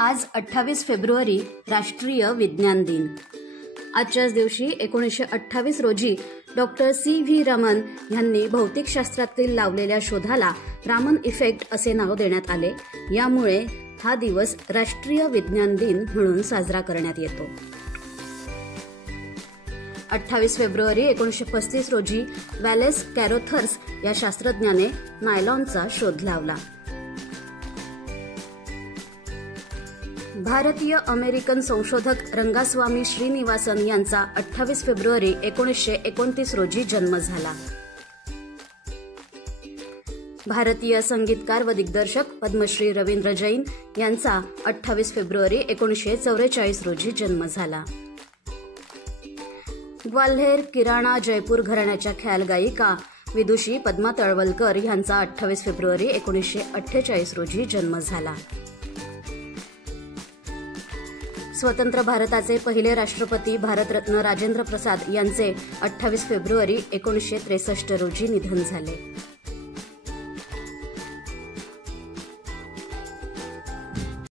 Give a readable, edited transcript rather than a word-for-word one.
आज 28 फेब्रुवारी राष्ट्रीय विज्ञान दिन। आजच्याच दिवशी 1928 रोजी डॉक्टर C.V. रमन यांनी भौतिकशास्त्रातील लावलेल्या शोधाला रामन इफेक्ट असे नाव देण्यात आले। यामुळे हा दिवस राष्ट्रीय विज्ञान दिन म्हणून साजरा करण्यात येतो। 28 फेब्रुवारी 1935 रोजी वॅलेस कॅरोथर्स या शास्त्रज्ञाने नायलॉनचा शोध लावला। भारतीय अमेरिकन संशोधक रंगास्वामी श्रीनिवासन यांचा 28 फेब्रुवारी 1929 रोजी जन्म झाला। भारतीय संगीतकार व दिग्दर्शक पद्मश्री रवींद्र जैन यांचा 28 फेब्रुवारी 1944 रोजी जन्म झाला। ग्वाल्हेर, किराणा, जयपूर घराण्याच्या ख्याल गायिका विदुषी पद्मा तळवलकर यांचा 28 फेब्रुवारी 1948 रोजी जन्म झाला। स्वतंत्र भारताचे पहिले राष्ट्रपती भारतरत्न राजेंद्र प्रसाद यांचे 28 फेब्रुवारी 1963 रोजी निधन झाले।